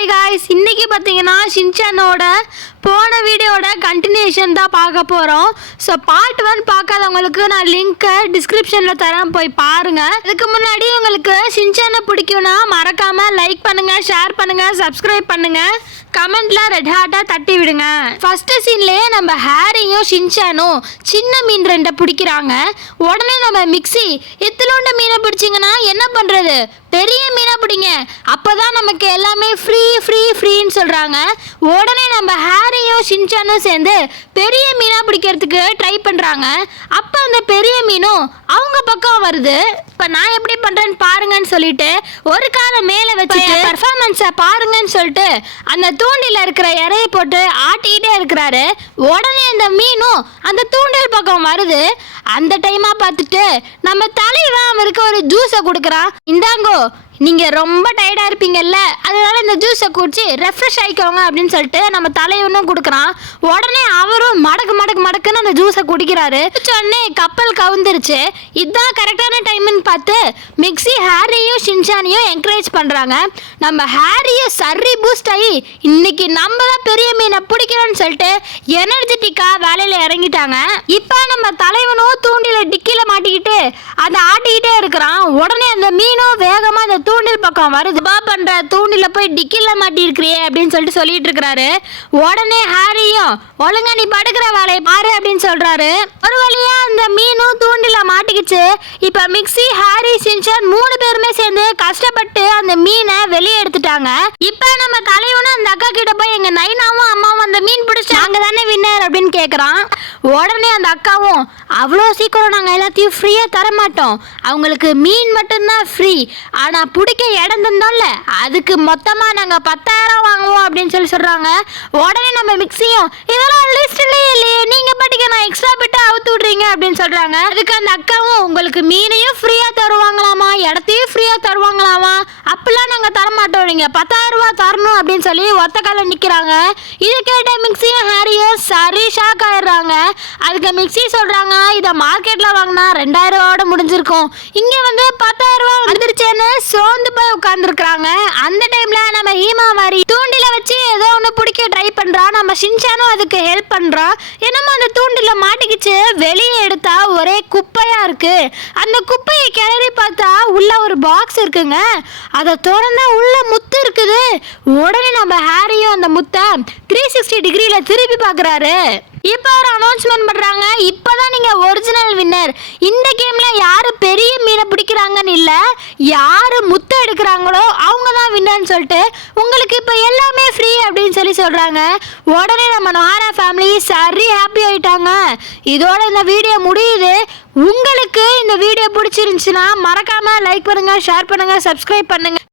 Hi guys, இன்றைக்கி பார்த்தீங்கன்னா ஷின்சானோட போன வீடியோட கண்டினியூஷன் தான் பார்க்க போகிறோம். ஸோ பார்ட் 1 பார்க்காதவங்களுக்கு நான் லிங்க்கை டிஸ்கிரிப்ஷனில் தரேன், போய் பாருங்கள். இதுக்கு முன்னாடி உங்களுக்கு ஷின்சானை பிடிக்கும்னா மறக்காமல் லைக் பண்ணுங்கள், ஷேர் பண்ணுங்கள், சப்ஸ்கிரைப் பண்ணுங்கள், கமெண்ட்டில் ரெட் ஹார்ட்டாக தட்டி விடுங்க. ஃபஸ்ட்டு சீன்லேயே நம்ம ஹாரியும் ஷின்சானும் சின்ன மீன் 2 பிடிக்கிறாங்க. உடனே நம்ம மிக்ஸி இத்திலோண்ட மீனை பிடிச்சிங்கன்னா என்ன பண்ணுறது, பெரிய மீனை பிடிங்க, அப்போ தான் நமக்கு எல்லாமே ஃப்ரீன்னு சொல்கிறாங்க. உடனே நம்ம ஹாரியும் ஷின்சானும் சேர்ந்து பெரிய மீனாக பிடிக்கிறதுக்கு ட்ரை பண்ணுறாங்க. அப்போ அந்த பெரிய மீனும் அவங்க பக்கம் வருது. இப்போ நான் எப்படி பண்ணுறேன்னு பாருங்கன்னு சொல்லிட்டு ஒரு காலை மேலே வச்சுட்டு பர்ஃபார்மன்ஸை பாருங்கன்னு சொல்லிட்டு அந்த தூண்டில் இருக்கிற இறையை போட்டு ஆட்டிக்கிட்டே இருக்கிறாரு. உடனே அந்த மீனும் அந்த தூண்டில் பக்கம் வருது. அந்த டைமாக பார்த்துட்டு நம்ம தலைவன் அவருக்கு ஒரு ஜூஸை கொடுக்குறான். இந்தாங்கோ, நீங்கள் ரொம்ப டயர்டாக இருப்பீங்கல்ல, அதனால இந்த ஜூஸை குடிச்சு ரெஃப்ரெஷ் ஆகிக்கோங்க அப்படின்னு சொல்லிட்டு நம்ம தலைவனும் கொடுக்குறான். உடனே அவரும் மடக்குன்னு அந்த ஜூஸை குடிக்கிறாரு. உடனே கப்பல் கவுந்துருச்சு. இதுதான் கரெக்டான டைம்னு பார்த்து மிக்ஸி ஹாரியும் ஷின்சானையும் என்கரேஜ் பண்ணுறாங்க. நம்ம ஹாரியும் சரி பூஸ்ட் ஆகி இன்னைக்கு நம்ம தான் பெரிய மீனை பிடிக்கிறோன்னு சொல்லிட்டு எனர்ஜெட்டிக்காக வேலையில் இறங்கிட்டாங்க. இப்போ நம்ம தலைவனும் தூண்டில டிக்கியில் மாட்டிக்கிட்டு அதை ஆட்டிக்கிட்டே இருக்கிறான். உடனே அந்த மீனும் வேகமாக அந்த தூண்டில் பக்கம் வருது. பண்ற தூண்டில போய் டிக்கில மாட்டி இருக்கிறியே அப்படின்னு சொல்லிட்டு சொல்லிட்டு இருக்கிறாரு. உடனே ஹாரியும் ஒழுங்கா நீ படுக்கிற வேலையை பாரு அப்படின்னு சொல்றாரு. ஒரு வழியா அந்த மீனும் தூண்டில மாட்டிக்கிச்சு. இப்ப மிக்ஸி, ஹாரி, ஷின்சான் 3 பேருமே சேர்ந்து கஷ்டப்பட்டு அந்த மீனை வெளியே எடுத்துட்டாங்க. இப்ப நம்ம தலைவனும் அந்த அக்கா கிட்ட போய் எங்க நைனாவும் அம்மாவும் அந்த மீன் பிடிச்சி நாங்க தானே வின்னர் அப்படின்னு கேட்குறான். உடனே அந்த அக்காவும் அவ்வளோ சீக்கிரம் நாங்கள் எல்லாத்தையும் ஃப்ரீயாக தர மாட்டோம், அவங்களுக்கு மீன் மட்டும்தான் ஃப்ரீ, ஆனால் பிடிக்க இடம் தந்தோம்ல அதுக்கு மொத்தமாக நாங்கள் 10,000 வாங்குவோம் அப்படின்னு சொல்கிறாங்க. உடனே நம்ம மிக்ஸியும் இதெல்லாம் லிஸ்ட்லேயே இல்லையே, நீங்கள் பாட்டிக்க நான் எக்ஸ்ட்ரா பிட்டு அவுத்து விட்றீங்க அப்படின்னு சொல்கிறாங்க. அதுக்கு அந்த அக்காவும் உங்களுக்கு மீனையும் ஃப்ரீயாக தருவாங்களாமா, இடத்தையும் ஃப்ரீயாக தருவாங்களாமா, அப்படிலாம் நாங்கள் தரமாட்டோம், நீங்கள் 10,000 ரூபா தரணும் அப்படின்னு சொல்லி ஒத்த கால நிற்கிறாங்க. இது கேட்ட மிக்ஸியும் ஹாரியும் சரி ஷாக் ஆயிடுறாங்க. அதுக்கு மிக்ஸி சொல்கிறாங்க இதை மார்க்கெட்டில் வாங்கினா 2,000 ரூபாவோட முடிஞ்சிருக்கும், இங்கே வந்து 10,000 ரூபா வந்துருச்சேன்னு சோர்ந்து போய் உட்காந்துருக்குறாங்க. அந்த டைமில் நம்ம ஹீமா மாதிரி தூண்டில வச்சு ஏதோ ஒன்று பிடிக்க ட்ரை பண்ணுறா. நம்ம ஷின்சானும் அதுக்கு ஹெல்ப் பண்ணுறான். என்னமோ அந்த தூண்டில மாட்டிக்கிச்சு. வெளியே எடுத்தா ஒரே குப்பையாக இருக்குது. அந்த குப்பையை கிளறி பார்த்தா உள்ள ஒரு பாக்ஸ் இருக்குங்க. அதை திறந்தா உள்ள முத்து இருக்குது. உடனே நம்ம ஹாரியும் அந்த முத்தை 360 டிகிரியில் திருப்பி பார்க்குறாரு. இப்போ ஒரு அனௌன்ஸ்மெண்ட் பண்ணுறாங்க, இப்போ தான் நீங்கள் ஒரிஜினல் வின்னர். இந்த கேமில் யார் பெரிய மீனை பிடிக்கிறாங்கன்னு இல்லை, யார் முத்தை எடுக்கிறாங்களோ அவங்க தான் வின்னர்னு சொல்லிட்டு உங்களுக்கு இப்போ எல்லாமே ஃப்ரீ அப்படின்னு சொல்கிறாங்க. உடனே நம்ம நோஹாரா ஃபேமிலி சரி ஹாப்பி ஆகிட்டாங்க. இதோட இந்த வீடியோ முடியுது. உங்களுக்கு இந்த வீடியோ பிடிச்சிருந்துச்சுன்னா மறக்காமல் லைக் பண்ணுங்கள், ஷேர் பண்ணுங்கள், சப்ஸ்கிரைப் பண்ணுங்கள்.